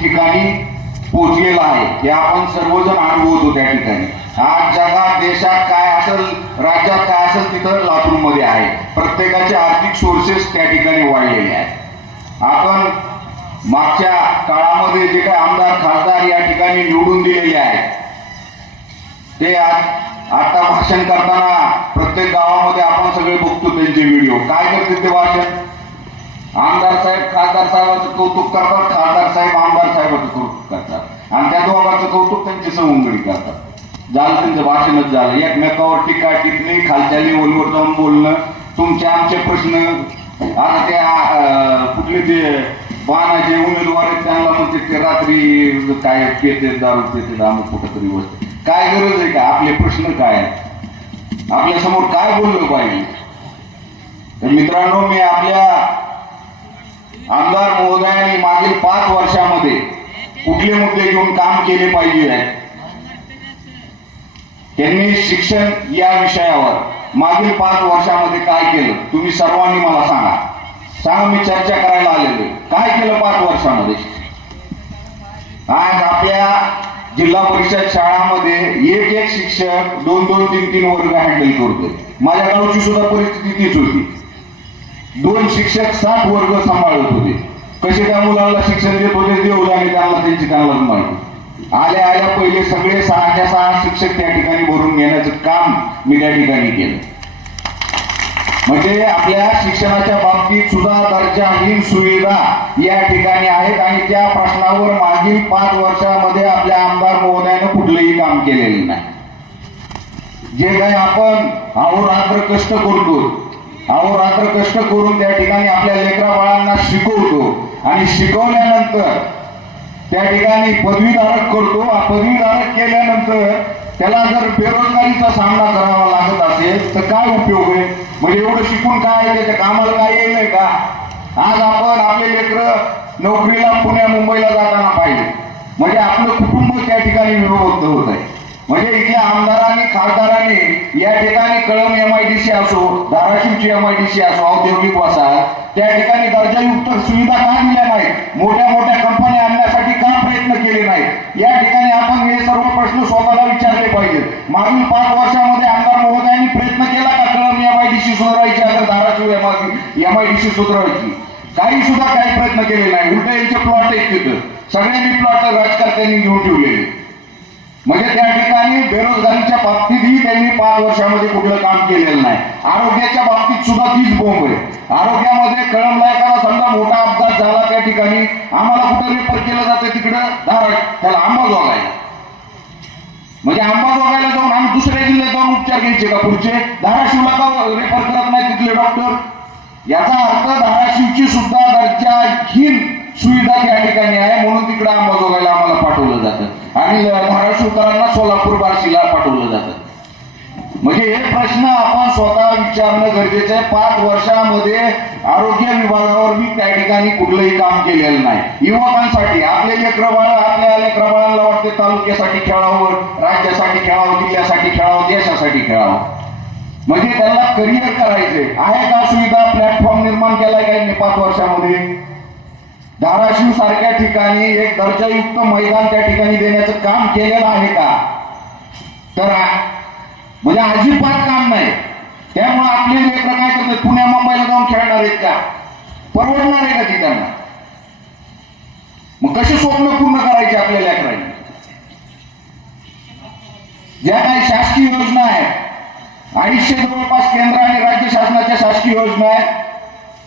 ठिकाणी पोचलेला आहे. हे आपण सर्वजण अनुभवतो त्या ठिकाणी. आज जगात देशात काय असेल राज्यात काय असेल तिथं लातूरमध्ये आहे. प्रत्येकाचे आर्थिक सोर्सेस त्या ठिकाणी वाढलेले आहेत. आपण मागच्या काळामध्ये जे काही आमदार खासदार या ठिकाणी निवडून दिलेले आहेत ते आता भाषण करताना प्रत्येक गावामध्ये आपण सगळे बघतो त्यांचे व्हिडिओ काय करते ते भाषण? आमदार साहेब खासदार साहेबाचं कौतुक करतात खासदार साहेब आमदार साहेबाचं कौतुक करतात. आणि त्या दोघांचं कौतुक त्यांची सवंगडी करतात. झालं त्यांचं भाषणच झालं. एकमेकावर टीका टिप्पणी खालच्या लेवलवर जाऊन बोलणं तुमचे आमचे प्रश्न. आता त्या कुठले ते बाणाचे उमेदवार आहेत त्यांना म्हणते ते रात्री काय पेते दारू पेते आम्ही कुठं तरी बसते. काय गरज आहे का? आपले प्रश्न काय आहेत? आपल्यासमोर काय बोललं पाहिजे? तर मित्रांनो मी आपल्या आमदार महोदयांनी मागील पाच वर्षामध्ये कुठले मुद्दे घेऊन काम केले पाहिजे? आहे त्यांनी शिक्षण या विषयावर मागील पाच वर्षामध्ये काय केलं? तुम्ही सर्वांनी मला सांगा. सांगा मी चर्चा करायला आलेलो काय केलं पाच वर्षामध्ये? आज आपल्या जिल्हा परिषद शाळांमध्ये एक एक शिक्षक दोन दोन तीन तीन वर्ग हँडल करतोय. माझ्या गावची सुद्धा परिस्थिती तीच होती. दोन शिक्षक सात वर्ग सांभाळत होते. कसे त्या मुलाला शिक्षण देत होते देऊ आणि त्यांना त्यांची त्यांनाच माहिती आल्या आल्या पहिले सगळे सहाच्या सहा शिक्षक त्या ठिकाणी भरून घेण्याचं काम मी त्या ठिकाणी केलं. म्हणजे आपल्या शिक्षणाच्या बाबतीत सुद्धा दर्जाहीन सुविधा या ठिकाणी आहेत आणि त्या प्रश्नावर मागील पाच वर्षामध्ये आपल्या आमदार महोदयानं कुठलंही काम केलेलं नाही. जे काही आपण अहोरात्र कष्ट करतो अहो रात्र कष्ट करून त्या ठिकाणी आपल्या लेकरा बाळांना शिकवतो. आणि शिकवल्यानंतर त्या ठिकाणी पदवीधारक करतो. आ पदवीधारक केल्यानंतर त्याला जर बेरोजगारीचा सामना करावा लागत असेल तर काय उपयोग आहे? म्हणजे एवढं शिकून काय त्याच्या कामाला काय येईल का? आज आपण आपले लेकर नोकरीला पुण्या मुंबईला जाताना पाहिजे म्हणजे आपलं कुटुंब त्या ठिकाणी विभक्त होत आहे. म्हणजे इथल्या आमदारांनी खासदारांनी या ठिकाणी Kalam M I D C असो धाराशिवची एम आय डी सी असो औद्योगिक वसाहत त्या ठिकाणी दर्जायुक्त सुविधा का दिल्या नाहीत? मोठ्या मोठ्या कंपन्या आणण्यासाठी का प्रयत्न केले नाहीत? या ठिकाणी आपण हे सर्व प्रश्न स्वतःला विचारले पाहिजेत. मागील पाच वर्षामध्ये आमदार महोदयांनी प्रयत्न केला का Kalamb M I D C सुधारायची असं Dharashiv M I D C सुधारायची? काही सुद्धा काही प्रयत्न केले नाही. उलट यांचे प्लॉट आहेत तिथं. सगळ्यांनी प्लॉट राजकारत्यांनी घेऊन ठेवलेले. म्हणजे त्या ठिकाणी बेरोजगारीच्या बाबतीतही त्यांनी पाच वर्षामध्ये कुठलं काम केलेलं नाही. आरोग्याच्या बाबतीत सुद्धा तीच बोंब आहे. आरोग्यामध्ये कळमला एखादा समजा मोठा अपघात झाला त्या ठिकाणी आम्हाला कुठं रेफर केलं जातं तिकडं? धाराड त्याला आंबा म्हणजे अंबाजोगायला जाऊन आम्ही दुसऱ्या जिल्ह्यात जाऊन उपचार घ्यायचे का पुढचे? धाराशिवला का रेफर करत नाही तिथले डॉक्टर याचा अर्थ धाराशिवची सुद्धा दर्जाहीन सुविधा त्या ठिकाणी आहे म्हणून तिकडं अंबाजोगायला आम्हाला पाठवलं जातं. आणि धाराशिवकरांना सोलापूर बार्शीला पाठवलं जातं. म्हणजे हे प्रश्न आपण स्वतः विचारणं गरजेचं आहे. पाच वर्षामध्ये आरोग्य विभागावर मी त्या ठिकाणी कुठलंही काम केलेलं नाही. युवकांसाठी आपले लेकरबाळ आपल्या लेकरबाळांना वाटते तालुक्यासाठी खेळावं राज्यासाठी खेळावं जिल्ह्यासाठी खेळावं देशासाठी खेळावं. म्हणजे त्यांना करिअर करायचे आहे का सुविधा प्लॅटफॉर्म निर्माण केलाय काय पाच वर्षामध्ये? धाराशिव सारख्या ठिकाणी एक दर्जायुक्त मैदान त्या ठिकाणी देण्याचं काम केलेलं आहे का? तर म्हणजे अजिबात काम नाही. त्यामुळे आपले लेकर काय करतात पुण्या मुंबईला जाऊन खेळणार आहेत का? परवडणार आहे का ती त्यांना? मग कसे स्वप्न पूर्ण करायचे आपल्या लेकरांनी ज्या काही शासकीय योजना आहेत अडीचशे जवळपास केंद्र आणि राज्य शासनाच्या शासकीय योजना आहेत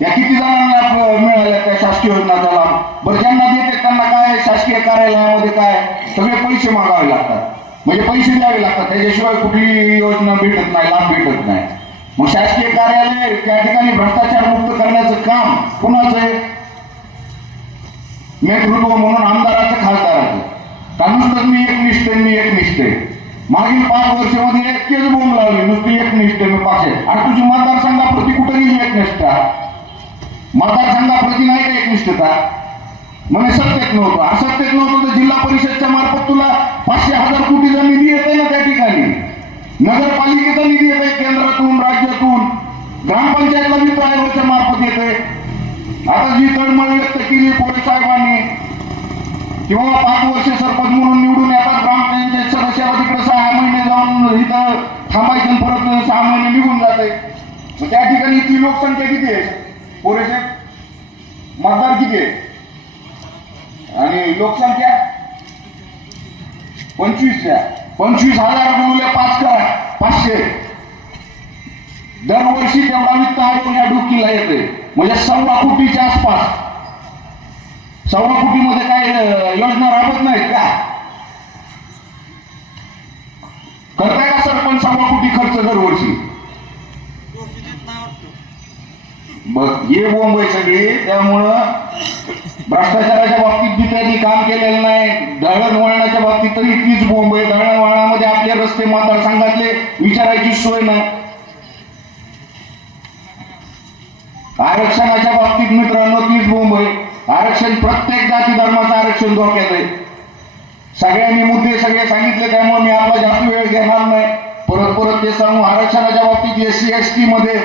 या किती जणांना मिळाल्या त्या शासकीय योजनाचा लाभ? बरं ज्यांना देते त्यांना काय शासकीय कार्यालयामध्ये काय? सगळे पैसे मागावे लागतात. म्हणजे पैसे द्यावे लागतात. त्याच्याशिवाय कुठली योजना भेटत नाही लाभ भेटत नाही. मग शासकीय कार्यालय त्या ठिकाणी भ्रष्टाचार मुक्त करण्याचं काम कुणाचं आहे? नेतृत्व म्हणून आमदाराचं खासदाराचं का नुसतंच मी एक निष्ठ मी एक निष्ठ? मागील पाच वर्षामध्ये एकच बोंब लावली नुसती एक निष्ठ मी पाचशे आणि तुझी मतदारसंघाप्रती कुठे गेली एक निष्ठा. मतदारसंघाप्रती नाही का एक निष्ठता म्हणजे सत्तेत नव्हतं. असत्तेत नव्हतं तर जिल्हा परिषदच्या मार्फत तुला पाचशे हजार कोटीचा निधी येते ना त्या ठिकाणी? नगरपालिकेचा निधी येते केंद्रातून राज्यातून. ग्रामपंचायतला बी आयोगाच्या मार्फत येते. आता जी तळमळ व्यक्त केली पोळे साहेबांनी किंवा पाच वर्ष सरपंच म्हणून निवडून येतात ग्रामपंचायत सदस्याला तिकडे सहा महिने जाऊन इथं थांबायचं परत सहा महिने निघून जाते. त्या ठिकाणी इथली लोकसंख्या किती आहे? पुरेसे? मतदार किती? आहे आणि लोकसंख्या? पंचवीस द्या पंचवीस हजार गुणुले पाच करा. पाचशे. दरवर्षी तेवढा वित्त आयोग या डुकीला येते म्हणजे सव्वा कोटीच्या आसपास. सव्वा कोटीमध्ये काय योजना राबत नाहीत का? करताय का सरपंच सव्वा कोटी खर्च दरवर्षी? हे बोंब आहे सगळी त्यामुळं भ्रष्टाचाराच्या बाबतीत बी त्यांनी काम केलेलं नाही. दळणवळणाच्या बाबतीत तरी तीच बोंब आहे दळणवळणामध्ये आपले रस्ते मतदारसंघातले विचारायची सोय नाही. आरक्षणाच्या बाबतीत मित्रांनो तीच बोंब आहे आरक्षण प्रत्येक जाती धर्माचं आरक्षण धोक्यात आहे. सगळ्यांनी मुद्दे सगळे सांगितले त्यामुळे मी आपला जास्त वेळ घेणार नाही. परत परत ते सांगू आरक्षणाच्या बाबतीत एस सी एस टी मध्ये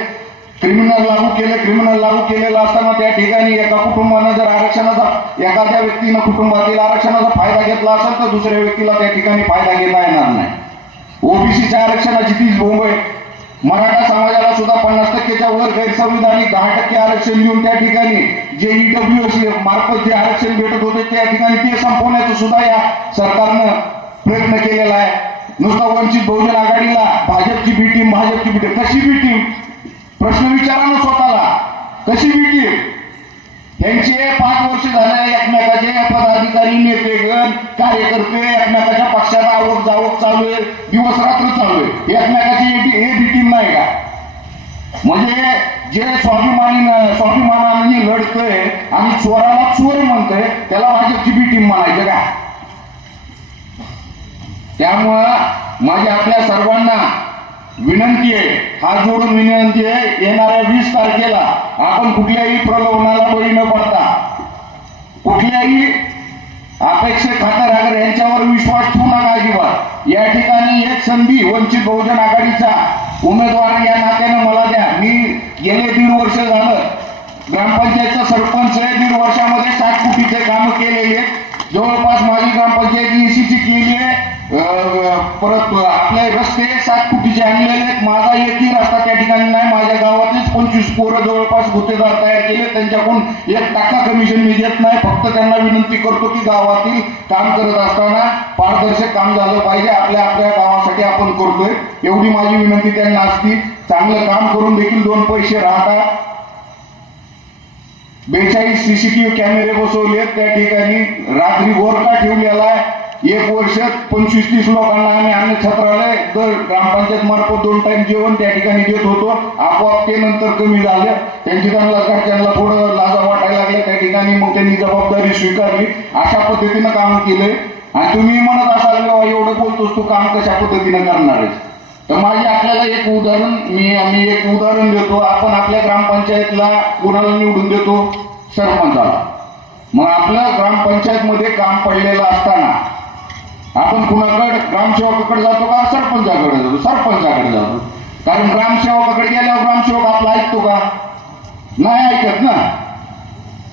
क्रिमिनल लागू केले क्रिमिनल लागू केलेलं असताना त्या ठिकाणी एका कुटुंबानं जर आरक्षणाचा एखाद्या व्यक्तीनं कुटुंबातील आरक्षणाचा फायदा घेतला असेल तर दुसऱ्या व्यक्तीला त्या ठिकाणी फायदा घेता येणार नाही. ओबीसीच्या आरक्षणाची तीच बोंब आहे. मराठा समाजाला सुद्धा पन्नास टक्केच्या वर गैरसंविधानिक दहा टक्के आरक्षण देऊन त्या ठिकाणी जे E ईडब्ल्यू मार्फत जे आरक्षण भेटत होते त्या ठिकाणी ते संपवण्याचं सुद्धा या सरकारनं प्रयत्न केलेला आहे. नुसता वंचित बहुजन आघाडीला भाजपची बी टीम भाजपची बी टीम कशी बी टीम प्रश्न विचारा ना स्वतःला. कशी बी त्यांचे यांचे पाच वर्ष झाले एकमेकाचे पदाधिकारी नेतेगण कार्यकर्ते एकमेकाच्या पक्षात आवक जावक चालू आहे दिवस रात्र चालू आहे. एकमेकाची हे हे बी टीम नाही का? म्हणजे जे स्वाभिमानी स्वाभिमानाने लढतोय आणि चोराला चोर म्हणतोय त्याला भाजपची बी टीम म्हणायचं का? त्यामुळं माझ्या आपल्या सर्वांना विनंती आहे. हात जोडून विनंती आहे. येणाऱ्या वीस तारखेला आपण कुठल्याही प्रलोभनाला बळी न पडता कुठल्याही अपेक्षित खातर आगर यांच्यावर विश्वास ठेवू नका अजिबात. या ठिकाणी एक संधी वंचित बहुजन आघाडीचा उमेदवार या नात्यानं मला द्या. मी गेले दीड वर्ष झालं ग्रामपंचायतचा सरपंच आहे. दीड वर्षामध्ये सात कोटीचे कामं केलेली आहेत. जवळपास माझी ग्रामपंचायत एसीची केली आहे. परत आपले रस्ते सात फुटीचे आणलेले आहेत. माझा एकही रस्ता त्या ठिकाणी नाही. माझ्या गावातलेच पंचवीस पोरं जवळपास गुत्तेदार तयार केले. त्यांच्याकडून एक टाका कमिशन मी देत नाही. फक्त त्यांना विनंती करतो की गावातील काम करत असताना पारदर्शक काम झालं पाहिजे. आपल्या आपल्या गावासाठी आपण करतोय. एवढी माझी विनंती त्यांना असती. चांगलं काम करून देखील दोन पैसे राहतात. बेचाळीस सीसीटीव्ही कॅमेरे बसवले त्या ठिकाणी रात्री गोरका ठेवलेला आहे. एक वर्ष पंचवीस तीस लोकांना आम्ही अन्न छत्रालय दर ग्रामपंचायत मार्फत दोन टाइम जेवण त्या ठिकाणी देत होतो. आपोआप ते नंतर कमी झालं. त्यांची त्यांना घरच्यांना थोडं लाजा वाटायला लागल्या त्या ठिकाणी. मग त्यांनी जबाबदारी स्वीकारली. अशा पद्धतीनं काम केलंय. आणि तुम्ही म्हणत असाल "बाबा, एवढं बोलतोस तू काम कशा पद्धतीनं करणार आहे तर माझे आपल्याला एक उदाहरण मी आम्ही एक उदाहरण देतो. आपण आपल्या ग्रामपंचायतला कुणाला निवडून देतो. सरपंचाला मग आपलं ग्रामपंचायतमध्ये काम पडलेलं असताना आपण कुणाकडे? ग्रामसेवकाकडे जातो का? सरपंचाकडे जातो. सरपंचाकडे जातो. कारण ग्रामसेवकाकडे गेल्यावर ग्रामसेवक आपला ऐकतो का? नाही ऐकत ना.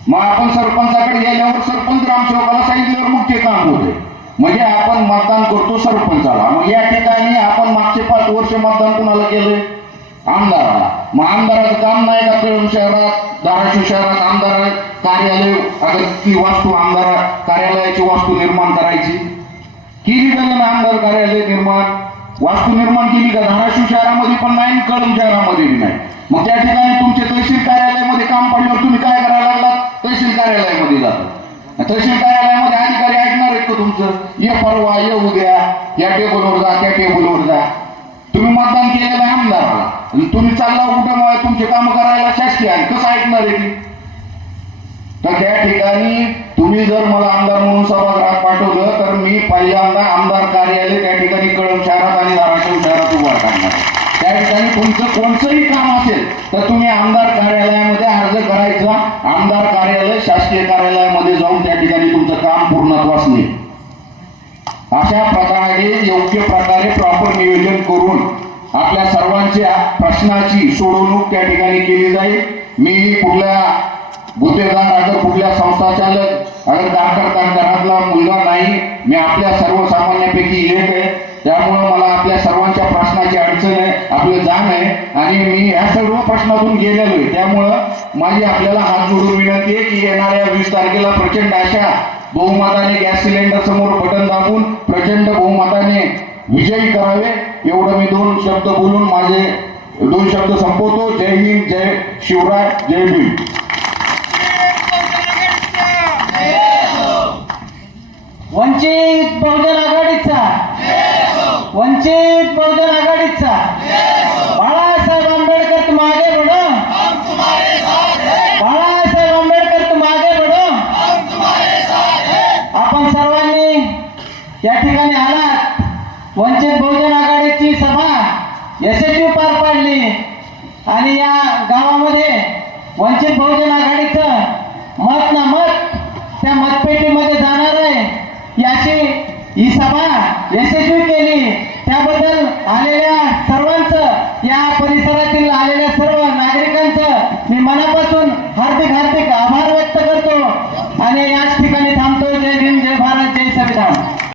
मग आपण सरपंचाकडे गेल्यावर सरपंच ग्रामसेवकाला सांगितल्यावर मुख्य काम होते. म्हणजे आपण मतदान करतो सरपंचाला. मग या ठिकाणी आपण मागचे पाच वर्ष मतदान कुणाला केले आमदाराला. मग आमदाराचं काम नाही का कळून शहरात? धाराशिव शहरात आमदार कार्यालय अगर ती वास्तू आमदार कार्यालयाची वास्तू निर्माण करायची? केली का त्यानं आमदार कार्यालय निर्माण? वास्तू निर्माण केली का? धाराशिव शहरामध्ये पण नाही कळम शहरामध्ये नाही. मग त्या ठिकाणी तुमचे तहसील कार्यालयामध्ये काम पडल्यावर तुम्ही काय करायला लागला तहसील कार्यालयामध्ये जातो. तहसील कार्यालयामध्ये अधिकारी ऐकणार आहेत का तुमचं? ये परवा ये उद्या या टेबलवर जा त्या टेबलवर जा. तुम्ही मतदान केलेलं आहे आमदाराला तुम्ही चालला कुठं मग? तुमचे काम करायला शासकीय आहे. कसं ऐकणार आहे तर त्या ठिकाणी तुम्ही जर मला आमदार म्हणून सभागृहात पाठवलं तर मी पहिल्यांदा आमदार कार्यालय त्या ठिकाणी कळम शहरात आणि धाराशिव शहरात उभा करणार त्या ठिकाणी तुमचं कोणतंही काम असेल तर तुम्ही आमदार कार्यालयामध्ये अर्ज करायचा. आमदार कार्यालय शासकीय कार्यालयामध्ये जाऊन त्या ठिकाणी तुमचं काम पूर्णत्वास नाही अशा प्रकारे योग्य प्रकारे प्रॉपर नियोजन करून आपल्या सर्वांच्या प्रश्नाची सोडवणूक त्या ठिकाणी केली जाईल. मी कुठल्या गुत्तेदार अगर कुठल्या संस्था चालक दाखवता घरातला मुलगा नाही मी आपल्या सर्वसामान्यांपैकी एक आहे. त्यामुळं मला आपल्या सर्वांच्या प्रश्नाची अडचण आहे आपलं जाण आहे. आणि मी ह्या सर्व प्रश्नातून गेलेलो आहे. त्यामुळं माझी आपल्याला हात जोडून विनंती आहे की येणाऱ्या वीस तारखेला प्रचंड अशा बहुमताने गॅस सिलेंडर समोर बटन दाबून प्रचंड बहुमताने विजयी करावे. एवढं मी दोन शब्द बोलून माझे दोन शब्द संपवतो. जय हिंद जय शिवराय जय भीम. वंचित बहुजन आघाडीचा. वंचित बहुजन आघाडीचा. बाळासाहेब आंबेडकर तू मागे बढ़ो बाळासाहेब आंबेडकर तू मागे बढ़ो आपण सर्वांनी या ठिकाणी आलात. वंचित बहुजन आघाडीची सभा यशस्वी पार पाडली. आणि या गावामध्ये वंचित बहुजन आघाडीचं मत ना मत त्या मतपेटीमध्ये जाणार ही अशी ही सभा यशस्वी केली त्याबद्दल आलेल्या